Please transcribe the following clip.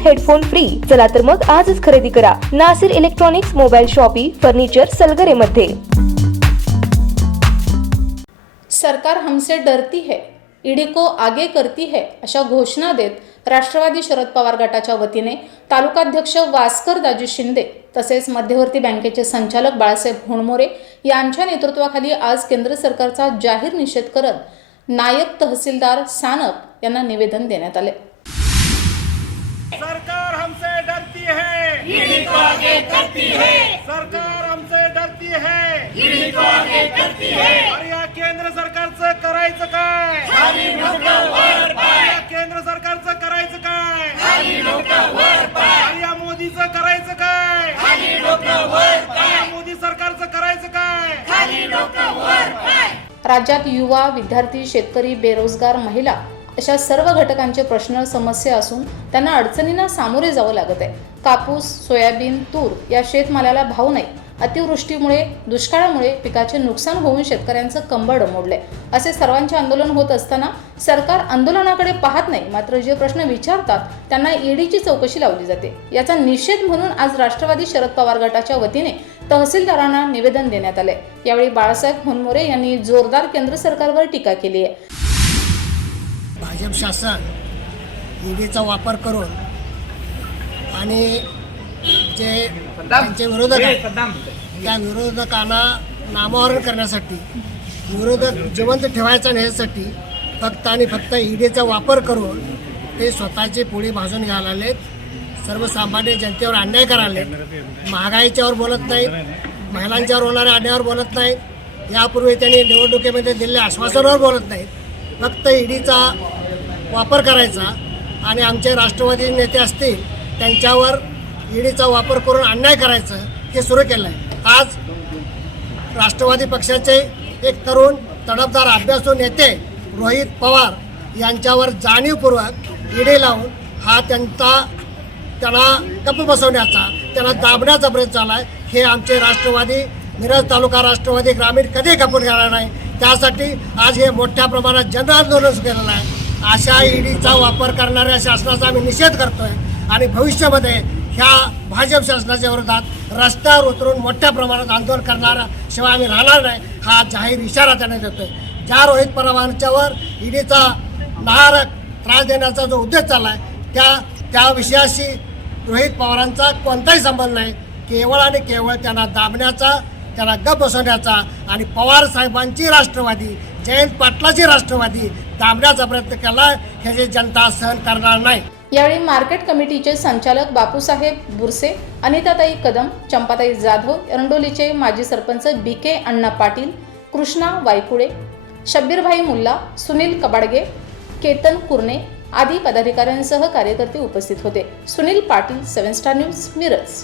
Headphone free. चला तर मग आजच खरेदी करा. Nasir electronics mobile shoppe furniture Salgare मध्ये सरकार हमसे डरती है ईडी को आगे करती है अशा घोषणा देत राष्ट्रवादी शरद पवार गटाच्या वतीने तालुकाध्यक्ष वास्कर दाजी शिंदे तसेच मध्यवर्ती बँकेचे संचालक बाळासाहेब होणमोरे यांच्या नेतृत्वाखाली आज केंद्र सरकारचा जाहीर निषेध करत नायब तहसीलदार सानप यांना निवेदन देण्यात आले. ईडी को आगे करती है सरकार हमसे डरती है ईडी को आगे करती है अरे या केंद्र सरकारचं करायचं काय? या केंद्र सरकारचं करायचं काय? अरे या मोदीचं करायचं काय? या मोदी सरकारचं करायचं काय? राज्यात युवा विद्यार्थी शेतकरी बेरोजगार महिला अशा सर्व घटकांचे प्रश्न समस्या असून त्यांना अडचणींना सामोरे जावं लागत आहे. कापूस सोयाबीन तूर या शेतमालाला भाव नाही. अतिवृष्टीमुळे दुष्काळामुळे पिकाचे नुकसान होऊन शेतकऱ्यांचं कंबड मोडले असे सर्वांचे आंदोलन होत असताना सरकार आंदोलनाकडे पाहत नाही मात्र जे प्रश्न विचारतात त्यांना ईडीची चौकशी लावली जाते. याचा निषेध म्हणून आज राष्ट्रवादी शरद पवार गटाच्या वतीने तहसीलदारांना निवेदन देण्यात आले यावेळी बाळासाहेब होनमोरे यांनी जोरदार केंद्र सरकारवर टीका केली आहे. भाजप शासन ईडीचा वापर करून आणि जे त्यांचे विरोधक आहेत त्या विरोधकांना नामोहरण करण्यासाठी विरोधक जिवंत ठेवायचा नेण्यासाठी फक्त आणि फक्त ईडीचा वापर करून ते स्वतःची पोळी भाजून घ्यायला आलेत सर्वसामान्य जनतेवर अन्याय करायला महागाईच्यावर बोलत नाहीत महिलांच्यावर होणाऱ्या अन्यायावर बोलत नाहीत. यापूर्वी त्यांनी निवडणुकीमध्ये दिलेल्या आश्वासनावर बोलत नाहीत. फक्त ईडीचा वापर करायचा आणि आमचे राष्ट्रवादी नेते असतील त्यांच्यावर ईडीचा वापर करून अन्याय करायचं हे सुरू केलं आहे आज राष्ट्रवादी पक्षाचे एक तरुण तडफदार अभ्यासू नेते रोहित पवार यांच्यावर जाणीवपूर्वक ईडी लावून हा त्यांचा त्यांना कप बसवण्याचा त्यांना दाबण्याचा प्रयत्न झाला आहे हे आमचे राष्ट्रवादी मिरज तालुका राष्ट्रवादी ग्रामीण कधी कपून घेणार नाही. त्यासाठी आज हे मोठ्या प्रमाणात जनआंदोलन केलेलं आहे. अशा ईडीचा वापर करणाऱ्या शासनाचा आम्ही निषेध करतोय. आणि भविष्यामध्ये ह्या भाजप शासनाच्या विरोधात रस्त्यावर उतरून मोठ्या प्रमाणात आंदोलन करणारा शिवाय आम्ही राहणार नाही हा जाहीर इशारा त्यांना देतोय. ज्या रोहित पवारांच्यावर ईडीचा नाहक त्रास देण्याचा जो उद्देश चालला आहे त्या त्या विषयाशी रोहित पवारांचा कोणताही संबंध नाही. केवळ आणि केवळ त्यांना दाबण्याचा त्याला गप बसवण्याचा आणि पवार साहेबांची राष्ट्रवादी जयंत पाटलाची राष्ट्रवादी दाबण्याचा प्रयत्न केला ह्याची जनता सहन करणार नाही. यावेळी मार्केट कमिटीचे संचालक बापूसाहेब बुरसे अनिताताई कदम चंपाताई जाधव एरंडोलीचे माजी सरपंच बी के अण्णा पाटील कृष्णा वायकुळे शब्बीरभाई मुल्ला सुनील कबाडगे केतन कुर्णे आदी पदाधिकाऱ्यांसह कार्यकर्ते उपस्थित होते. Sunil Patil seven star news Miraj.